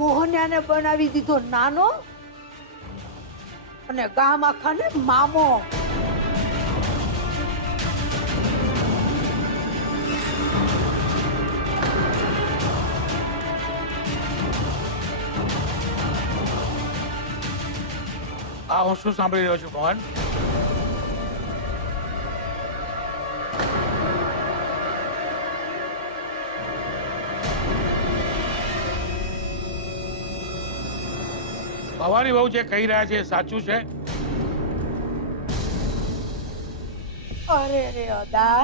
મોહન્યાને બનાવી દીધો નાનો અને ગામ આખાને મામો. હું શું સાંભળી રહ્યો છું મોહન? ભવાની બહુ જે કહી રહ્યા છે સાચું છે? અરે રે અદા,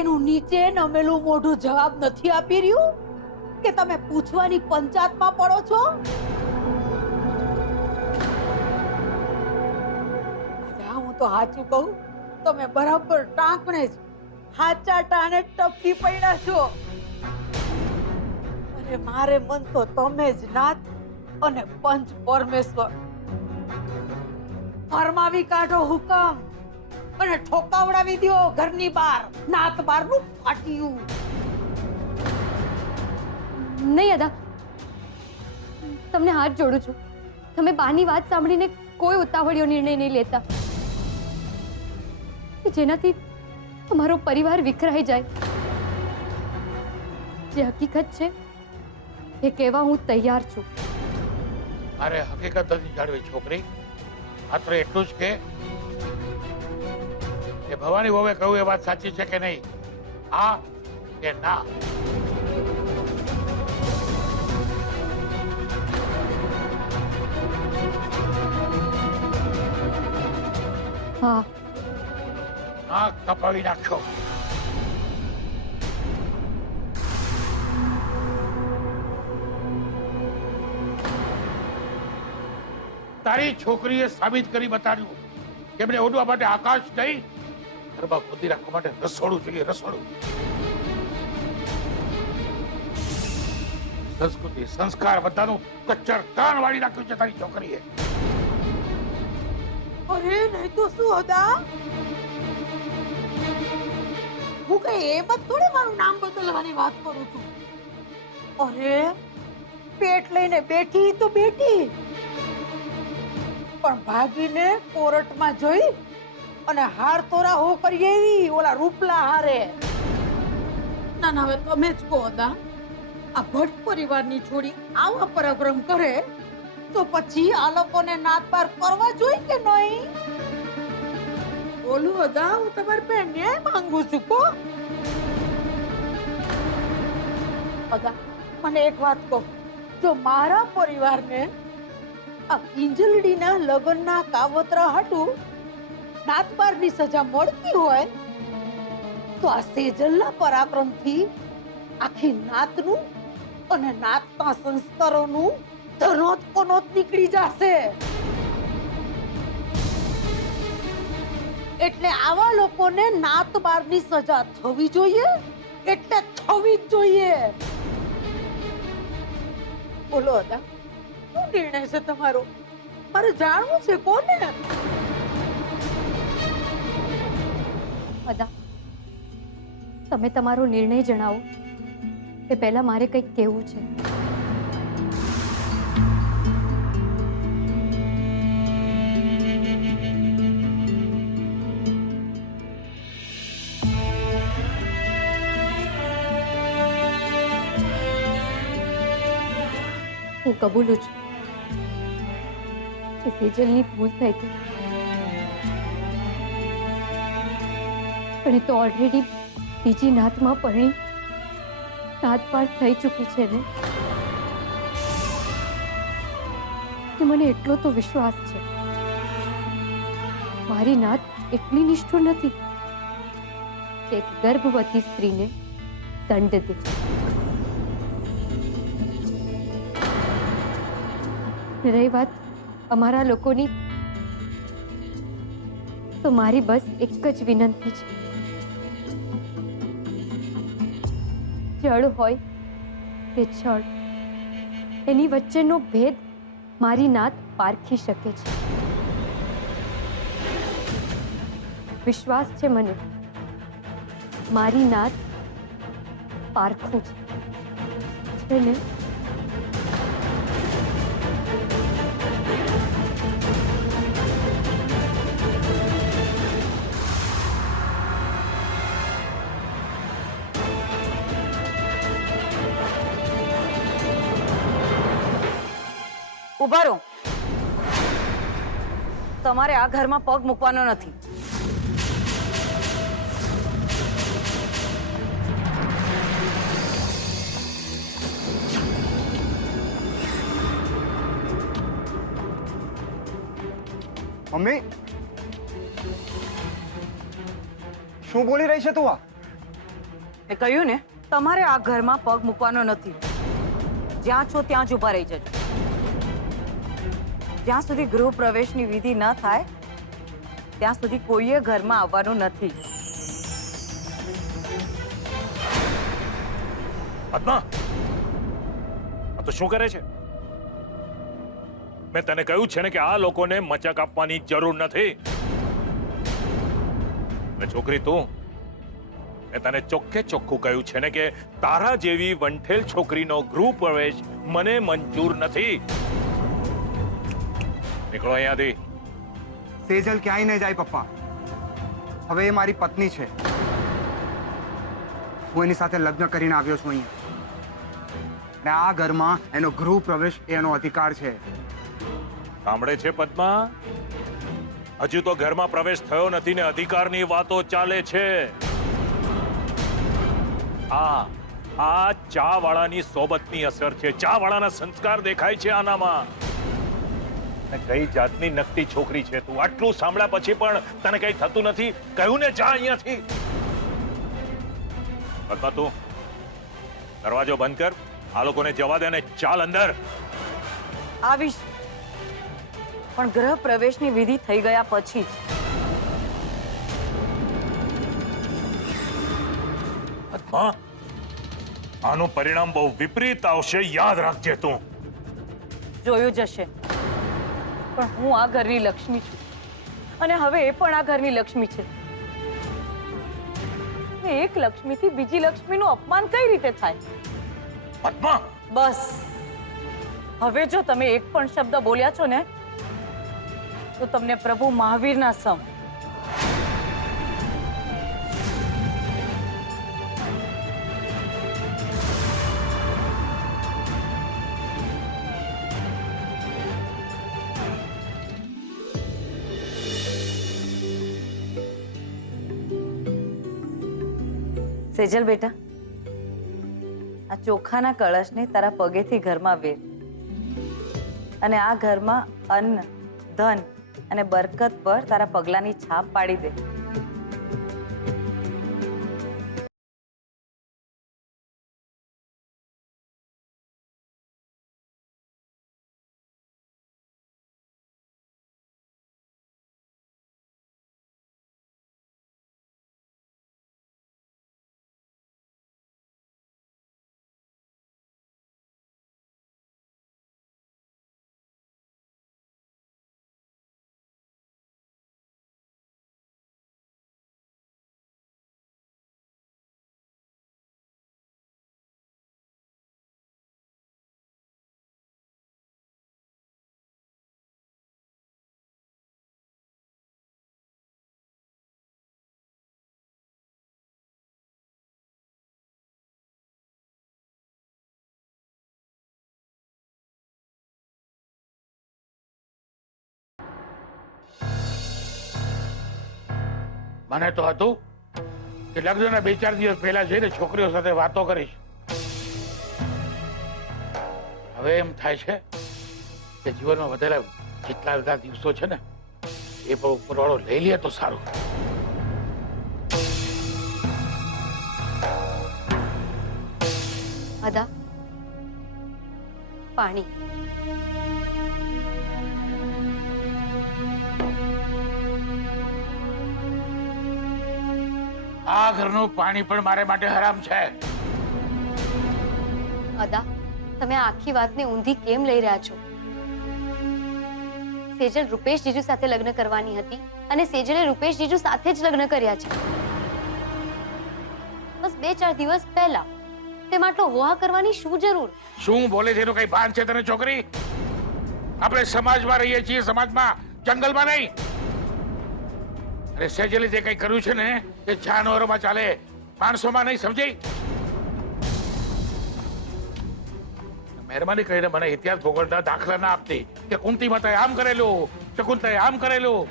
એનું નીચે નમેલું મોઢું જવાબ નથી આપી રહ્યું કે તમે પૂછવાની પંચાયતમાં પડો છો? અદા, હું તો સાચું કહું, તમે બરાબર ટાંકણે જ હાચા ટાણે ટપકી પડ્યા છો. અરે મારે મન તો તમે જ નાથ અને પંચ પરમેશ્વર. ફરમાવી કાઢો હુકમ અને ઠોકાવડાવી દો ઘરની બહાર નાત બારનું ફાટ્યું. નહીં અદા, તમને હાથ જોડું છું. તમે બાની વાત સાંભળીને કોઈ ઉતાવળિયો નિર્ણય નહીં લેતા કે જેનાથી અમારો પરિવાર વિખરાઈ જાય. જે હકીકત છે એ કહેવા હું તૈયાર છું. અરે હકીકત નથી જાણવી છોકરી, માત્ર એટલું જ કે ભવાની વહુએ કહ્યું એ વાત સાચી છે કે નહીં? હા કે ના? હા. નાક કપાવી નાખશો. તારી છોકરીએ સાબિત કરી બતાવ્યું કે એમને ઓઢવા માટે આકાશ નહીં, ઘરમાં ખોદી રાખવા માટે રસોડું જોઈએ, રસોડું. સંસ્કૃતિ સંસ્કાર બધાનું કચ્ચર કાન વાળી નાખ્યું છે તારી છોકરીએ. અરે નહીં તો શું હતા, હું કઈ એમ જ થોડી મારું નામ બદલવાની વાત કરું છું. અરે પેટ લઈને બેઠી તો બેઠી, પણ ભાગીને કોર્ટમાં જોઈ અને હાર તોરા હો કરી એવી ઓલા રૂપલા હારે. ના ના, હવે તમે જ કહો દા, આ ભટ્ટ પરિવારની છોડી આવા પરાક્રમ કરે તો પછી આ લોકોને નાત પાર કરવા જોઈએ કે નહીં? બોલું અદા, હું તમારી પાસે ન્યાય માંગુ છું. કો અદા, મને એક વાત કહો, જો મારા પરિવારને આ કિંજલડીના લગ્નના કાવતરા હાટું નાતબારની સજા મળતી હોય તો આ સેજલના પરાક્રમથી આખી નાતનું અને નાતના સંસ્કારોનું ધનોત પનોત નીકળી જશે. એટલે આવા લોકોને નાતબારની સજા થવી જોઈએ, એટલે થવી જ જોઈએ. બોલો અદા, શું નિર્ણય છે તમારો? મારે જાણવું છે. કોને? અદા, તમે તમારો નિર્ણય જણાવો એ પહેલા મારે કંઈક કહેવું છે. હું કબૂલું છું કે સેજલની ભૂલ થઈ ગઈ, પણ એ તો ઓલરેડી બીજી નાતમાં પરણી નાત પાર થઈ ચૂકી છે ને. કે મને એટલો તો વિશ્વાસ છે, મારી નાત એટલી નિષ્ઠુર નથી કે એક ગર્ભવતી સ્ત્રીને દંડ દે. રહી વાત અમારા લોકોની, તો મારી બસ એક જ વિનંતી છે, જળ હોય કે છળ, એની વચ્ચેનો ભેદ મારી નાત પારખી શકે છે. વિશ્વાસ છે મને, મારી નાત પારખું છે ને. ઉભા રહો. તમારે આ ઘરમાં પગ મૂકવાનો નથી. મમ્મી શું બોલી રહી છે તું? આ મેં કહ્યું ને, તમારે આ ઘરમાં પગ મૂકવાનો નથી. જ્યાં છો ત્યાં જ ઊભા રહી જજો. જ્યાં સુધી ગૃહ પ્રવેશની વિધિ ન થાય ત્યાં સુધી કોઈએ ઘરમાં આવવાનું નથી. પદ્મા, આ તો શું કરે છે? મેં તને કહ્યું છે ને કે આ લોકોને મચક આપવાની જરૂર નથી. અને છોકરી તું, મેં તને ચોખ્ખે ચોખ્ખું કહ્યું છે ને કે તારા જેવી વંઠેલ છોકરીનો ગૃહ પ્રવેશ મને મંજૂર નથી. નીકળો અહીંયાથી. સેજલ ક્યાંય નહીં જાય પપ્પા. હવે એ મારી પત્ની છે. હું એની સાથે લગ્ન કરીને આવ્યો છું અહીંયા, અને આ ઘરમાં એનો ગૃહ પ્રવેશ એનો અધિકાર છે. સાંભળે છે પદ્મા? હજુ તો ઘરમાં પ્રવેશ થયો નથી ને અધિકારની વાતો ચાલે છે. આ ચા વાળાની સોબતની અસર છે. ચા વાળાના સંસ્કાર દેખાય છે આનામાં. કઈ જાતની નકટી છોકરી છે તું? આટલું સાંભળ્યા પછી પણ તને કઈ થતું નથી? કહ્યું ને જા અહીંયાથી. પદ્મા, તું દરવાજો બંધ કર. આ લોકોને જવા દે ને ચાલ અંદર. આવીશ, પણ ગૃહ પ્રવેશની વિધિ થઈ ગયા પછી જ. પદ્મા, આનું પરિણામ બહુ વિપરીત આવશે, યાદ રાખજે તું. જોયું જશે. પણ હું આ ઘરની લક્ષ્મી છું, અને હવે એ પણ આ ઘરની લક્ષ્મી છે. એક લક્ષ્મીથી બીજી લક્ષ્મીનું અપમાન કઈ રીતે થાય? પદ્મા, બસ, હવે જો તમે એક પણ શબ્દ બોલ્યા છો ને તો તમને પ્રભુ મહાવીરના સમ. સેજલ બેટા, આ ચોખાના કળશને તારા પગેથી ઘરમાં વેર, અને આ ઘરમાં અન્ન, ધન અને બરકત પર તારા પગલાની છાપ પાડી દે. મને તો હતું કે લગ્નના 2-4 દિવસ પહેલા જઈને છોકરીઓ સાથે વાતો કરીશ. હવે એમ થાય છે કે જીવનમાં વધેલા જેટલા બધા દિવસો છે ને એ પણ ઉપરવાળો લઈ લે તો સારું. અદા, પાણી. આ ઘરનું પાણી પણ મારે માટે હરામ છે. અદા, તમે આ આખી વાતને ઊંધી કેમ લઈ રહ્યા છો? સેજલ રૂપેશ જીજુ સાથે લગ્ન કરવાની હતી, અને સેજલે રૂપેશ જીજુ સાથે જ લગ્ન કર્યા છે. બસ 2-4 દિવસ પહેલા તેમાં આટલો હોહા કરવાની શું જરૂર? શું બોલે છે એનું કઈ ભાન છે તને છોકરી? આપણે સમાજમાં રહીએ છીએ, સમાજમાં, જંગલમાં નહીં. અરે સેજલે જે કઈ કર્યું છે ને એ જાનવરોમાં ચાલે, માણસોમાં નહીં, સમજી? મહેરબાની કરીને મને ઇતિહાસ ભૂગોળના દાખલા ના આપતી કે કુંતી માતાએ આમ કરેલું, શકુંતલાએ આમ કરેલું.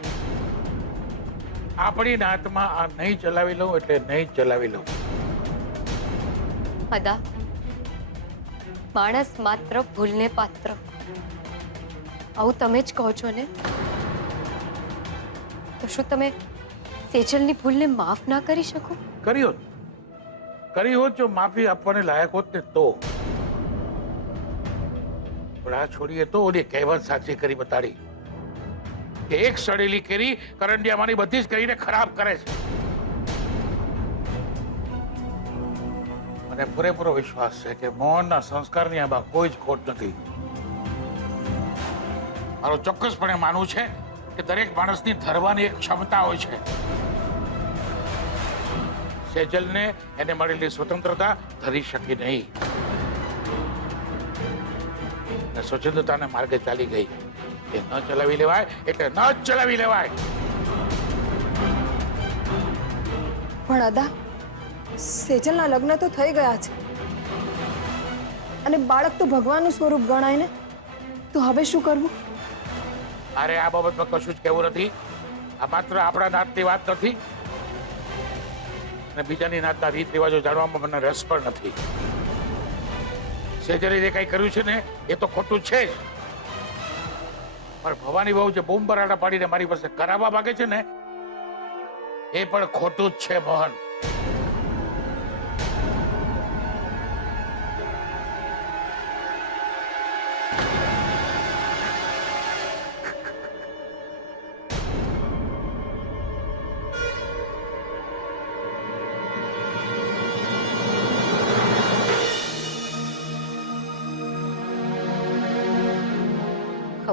આપણી નાતમાં આ નહીં ચલાવી લઉં એટલે નહીં ચલાવી લઉં. અદા, માણસ માત્ર ભૂલને પાત્ર. આવું તમે જ કહો છો ને? તો શું તમે સેજલની ભૂલને માફ ના કરી શકો? કરી હોત જો માફી આપવાને લાયક હોત ને તો. પણ આ છોડીએ તો ઓલી કહેવત સાચી કરી બતાડી કે એક સડેલી કેરી કરંડિયામાંની બધી જ કેરીને ખરાબ કરે છે. મને પૂરેપૂરો વિશ્વાસ છે કે મોહનના સંસ્કારની આમાં કોઈ જ ખોટ નથી. મારું ચોક્કસપણે માનવું છે કે દરેક માણસની ધરવાની એક ક્ષમતા હોય છે. સેજલને એને મળેલી સ્વતંત્રતા ધરી શકી નહીં અને સ્વચ્છંદતાને માર્ગે ચાલી ગઈ. એ ન ચલાવી લેવાય એટલે ન જ ચલાવી લેવાય. પણ અદા, સેજલના લગ્ન તો થઈ ગયા છે અને બાળક તો ભગવાનનું સ્વરૂપ ગણાય ને. તો હવે શું કરવું? અરે આ બાબતમાં કશું જ કહેવું નથી. આ માત્ર આપણા નાતની વાત નથી અને બીજાની નાતના રીત રિવાજો જાણવામાં મને રસ પણ નથી. સેજલે જે કંઈ કર્યું છે ને એ તો ખોટું છે જ. પણ ભવાની બહુ જે બૂમ બરાડા પાડીને મારી પાસે કરાવવા માંગે છે ને એ પણ ખોટું જ છે મોહન.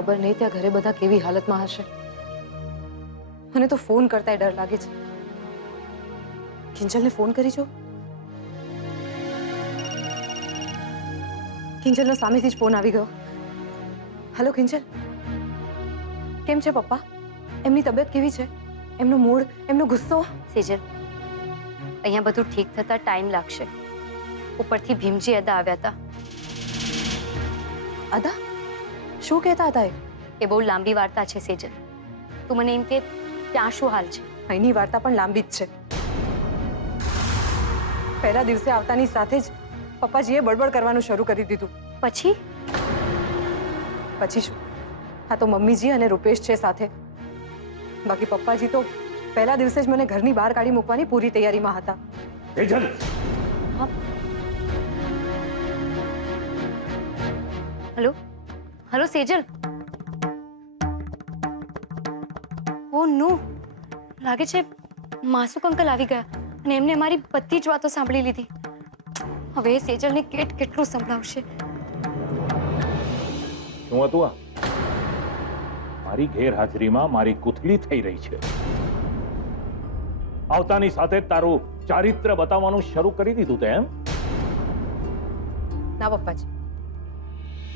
ખબર નહીં ત્યાં ઘરે બધા કેવી હાલતમાં હશે. મને તો ફોન કરતા ડર લાગે છે. કિંજલને ફોન કરી જો. કિંજલનો સામેથી જ ફોન આવી ગયો. હેલો કિંજલ, કેમ છે પપ્પા? એમની તબિયત કેવી છે? એમનો મૂડ, એમનો ગુસ્સો? સેજલ, અહીંયા બધું ઠીક થતા ટાઈમ લાગશે. ઉપરથી ભીમજી અદા આવ્યા હતા. અદા, શું કહેતા હતા એ? એ બહુ લાંબી વાર્તા છે સેજલ. તું મને એમ કે ત્યાં શું હાલ છે? અહીંની વાર્તા પણ લાંબી જ છે. પહેલા દિવસે આવતાની સાથે જ પપ્પાજીએ બડબડ કરવાનું શરૂ કરી દીધું. પછી પછી શું? હા તો મમ્મીજી અને રૂપેશ છે સાથે. બાકી પપ્પાજી તો પહેલા દિવસે જ મને ઘરની બહાર કાઢી મૂકવાની પૂરી તૈયારીમાં હતા. Sejal, hello hello Sejal. Oh no, લાગે છે માસુક અંકલ આવી ગયા અને એમને મારી બધી જ વાતો સાંભળી લીધી. હવે સેજલને કેટલું સંભળાવશે? શું હતું આ? મારી ગેરહાજરીમાં મારી કુથળી થઈ રહી છે. આવતાની સાથે જ તારું ચારિત્ર બતાવવાનું શરૂ કરી દીધું તે એમ? ના પપ્પાજી,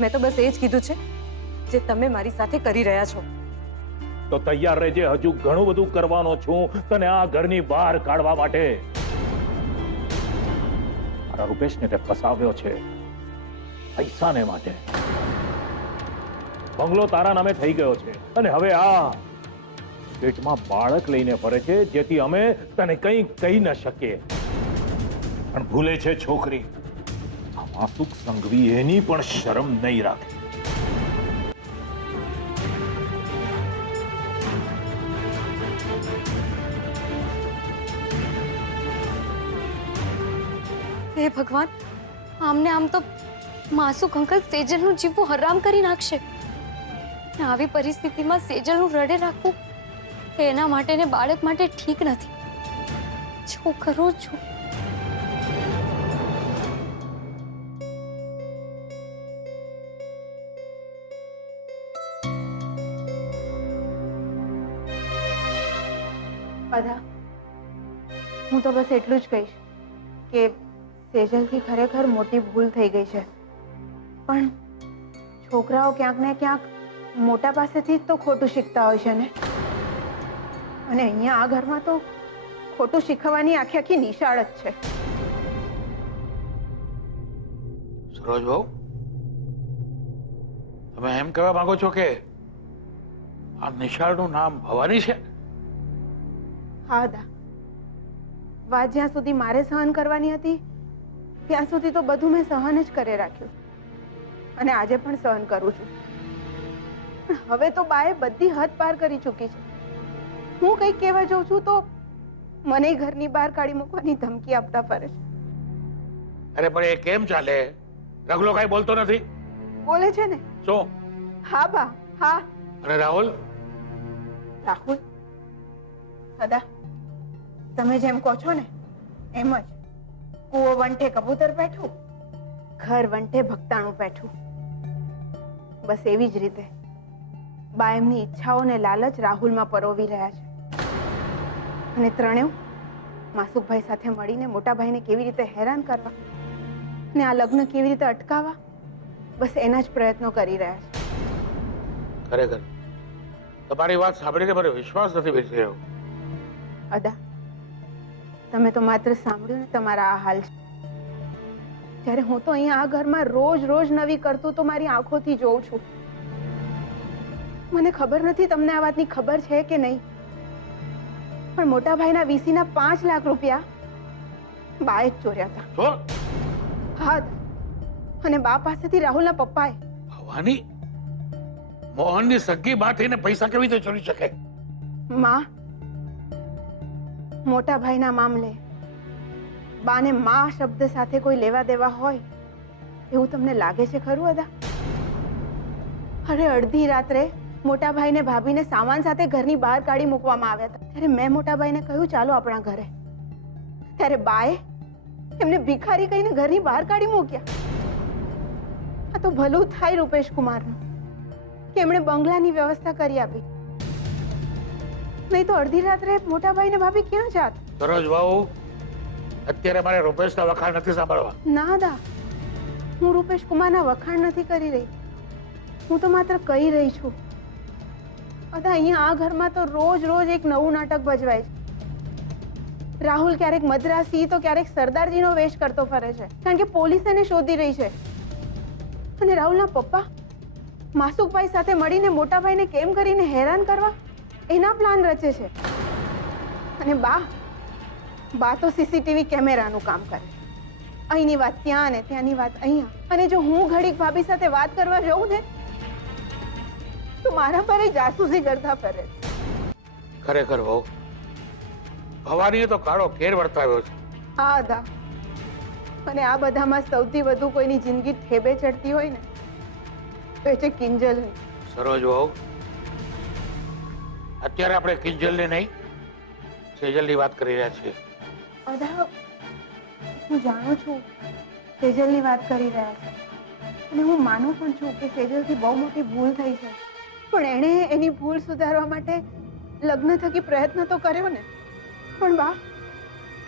મેં તો બસ એ જ કીધું છે જે તમે મારી સાથે કરી રહ્યા છો. તો તૈયાર રહેજે, હજુ ઘણું બધું કરવાનો છું તને આ ઘરની બહાર કાઢવા માટે. મારા રૂપેશને તે ફસાવ્યો છે પૈસાને માટે. બંગલો તારા નામે થઈ ગયો છે અને હવે આ પેટમાં બાળક લઈને ફરે છે જેથી અમે તને કંઈ કહી ન શકીએ. પણ ભૂલે છે છોકરી, આ માસુક સંઘવી એની પણ શરમ નહીં રાખે. હે ભગવાન, આમને આમ તો માસુક અંકલ સેજલનું જીવવું હરામ કરી નાખશે. આવી પરિસ્થિતિમાં સેજલનું રડે રાખવું એના માટે ને બાળક માટે ઠીક નથી. શું કરું છું? અદા, હું તો બસ એટલું જ કહીશ કે સેજલથી ખરેખર મોટી ભૂલ થઈ ગઈ છે. પણ છોકરાઓ ક્યાંક ને ક્યાંક મોટા પાસેથી જ તો ખોટું શીખતા હોય છે ને. અને અહીંયા આ ઘરમાં તો ખોટું શીખવવાની આખી આખી નિશાળ જ છે. સરોજ બહુ, તમે એમ કહેવા માંગો છો કે આ નિશાળનું નામ ભવાની છે? હા દા, વાત જ્યાં સુધી મારે સહન કરવાની હતી ત્યાં સુધી તો બધું મેં સહન જ કરે રાખ્યું, અને આજે પણ સહન કરું છું. પણ હવે તો બાએ બધી હદ પાર કરી ચૂકી છે. હું કંઈક કહેવા જાઉં છું તો મને ઘરની બહાર કાઢી મૂકવાની ધમકી આપતા ફરે છે. અરે પણ એ કેમ ચાલે? રઘલો કઈ બોલતો નથી? બોલે છે ને. શું? હા બા, હા. અને રાહુલ? રાહુલ, દાદા તમે જેમ કહો છો ને એમ જ. કૂવો વંઠે કબૂતર બેઠું, ઘર વંઠે ભક્તાણું બેઠું. બસ એવી જ રીતે બા એમની ઈચ્છાઓને લાલચ રાહુલમાં પરોવી રહ્યા છે. અને ત્રણેવ માસુકભાઈ સાથે મળીને મોટા ભાઈને કેવી રીતે હેરાન કરવા ને આ લગ્ન કેવી રીતે અટકાવવા, બસ એના જ પ્રયત્નો કરી રહ્યા છે. ખરેખર તમારી વાત સાંભળીને મને વિશ્વાસ નથી બેસી રહ્યો. અદા, તમે તો માત્ર સાંભળ્યું ને તમારા આ હાલ છે, જ્યારે હું તો અહીંયા આ ઘરમાં રોજ રોજ નવી કરતું તો મારી આંખોથી જોઉં છું. મને ખબર નથી તમને આ વાતની ખબર છે કે નહીં, પણ મોટા ભાઈના વીસીના 5 લાખ રૂપિયા બાએ જ ચોર્યા હતા. શું? હા, અને બા પાસેથી રાહુલના પપ્પાએ. ભવાની મોહનની સગી બા થઈને પૈસા કેવી રીતે ચોરી શકે? માં, મોટા ભાઈના મામલે બાને માં શબ્દ સાથે કોઈ લેવા દેવા હોય એવું તમને લાગે છે ખરું અદા? અરે અડધી રાત્રે મોટા ભાઈને ભાભીને સામાન સાથે ઘરની બહાર કાઢી મૂકવામાં આવ્યા હતા. ત્યારે મેં મોટા ભાઈને કહ્યું ચાલો આપણા ઘરે, ત્યારે બાએ એમને ભિખારી કહીને ઘરની બહાર કાઢી મૂક્યા. આ તો ભલું થાય રૂપેશ કુમારનું કે એમણે બંગલાની વ્યવસ્થા કરી આપી, નહીં તો અડધી રાત્રે મોટા ભાઈને ભાભી ક્યાં જાત? સરોજ બાબુ, અત્યારે મારે રૂપેશના વખાણ નથી સાંભળવા. ના દા, હું રૂપેશ કુમારના વખાણ નથી કરી રહી, હું તો માત્ર કહી રહી છું. અદા, અહીંયા આ ઘરમાં તો રોજ રોજ એક નવું નાટક ભજવાય છે. રાહુલ ક્યારેક મદ્રાસી તો ક્યારેક સરદારજીનો વેશ કરતો ફરે છે, કારણ કે પોલીસ એને શોધી રહી છે. અને રાહુલના પપ્પા માસુકભાઈ સાથે મળીને મોટાભાઈને કેમ કરીને હેરાન કરવા એના પ્લાન રચે છે. અને બા તો સીસીટીવી કેમેરાનું કામ કરે. અહીંની વાત ત્યાં ને ત્યાંની વાત અહીંયા. અને જો હું ઘડીક ભાભી સાથે વાત કરવા જઉં ને તો મારા પર જાસૂસી કરતા ફરે. ખરેખર બહુ ભવાનીએ તો કાળો કેર વર્તાવ્યો છે. હા દા, અને આ બધામાં સૌથી વધુ કોઈની જિંદગી ઠેબે ચડતી હોય ને તો એ છે કિંજલની. સરોજ બહુ, અત્યારે આપણે કિંજલની નહીં સેજલની વાત કરી રહ્યા છીએ. અદા, હું જાણું છું સેજલની વાત કરી રહ્યા છે, અને હું માનું પણ છું કે સેજલથી બહુ મોટી ભૂલ થઈ છે. પણ એણે એની ભૂલ સુધારવા માટે લગ્ન થકી પ્રયત્ન તો કર્યો ને. પણ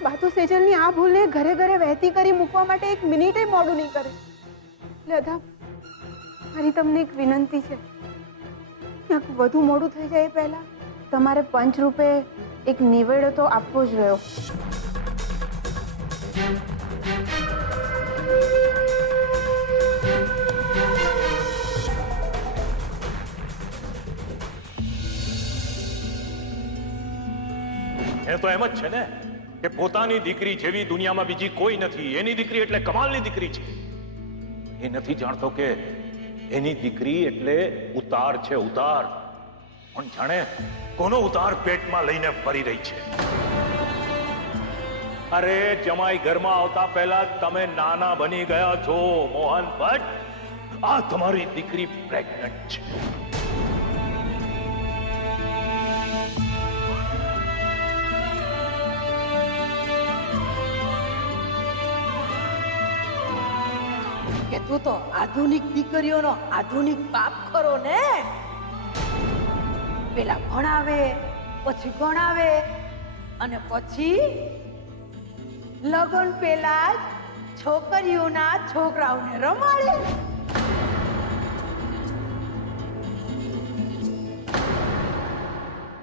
બા તો સેજલની આ ભૂલને ઘરે ઘરે વહેતી કરી મૂકવા માટે એક મિનિટે મોડું નહીં કરે. લધા, મારી તમને એક વિનંતી છે, ક્યાંક વધુ મોડું થઈ જાય પહેલા તમારે પંચ રૂપે એક નિવેડો તો આપવો જ રહ્યો. એ તો એમ જ છે ને કે પોતાની દીકરી જેવી દુનિયામાં બીજી કોઈ નથી. એની દીકરી એટલે કમાલની દીકરી છે. એ નથી જાણતો કે એની દીકરી એટલે ઉતાર છે, ઉતાર. પણ જાણે કોનો ઉતાર પેટમાં લઈને ફરી રહી છે. અરે જમાઈ ઘરમાં આવતા પહેલા તમે નાના બની ગયા છો મોહન ભટ્ટ. આ તમારી દીકરી પ્રેગ્નન્ટ છે. કે તું તો આધુનિક દીકરીઓનો આધુનિક બાપ ખરો ને. પેલા ભણાવે, પછી ગણાવે, અને પછી લગ્ન પેલા જ છોકરીઓના છોકરાઓને રમાડે.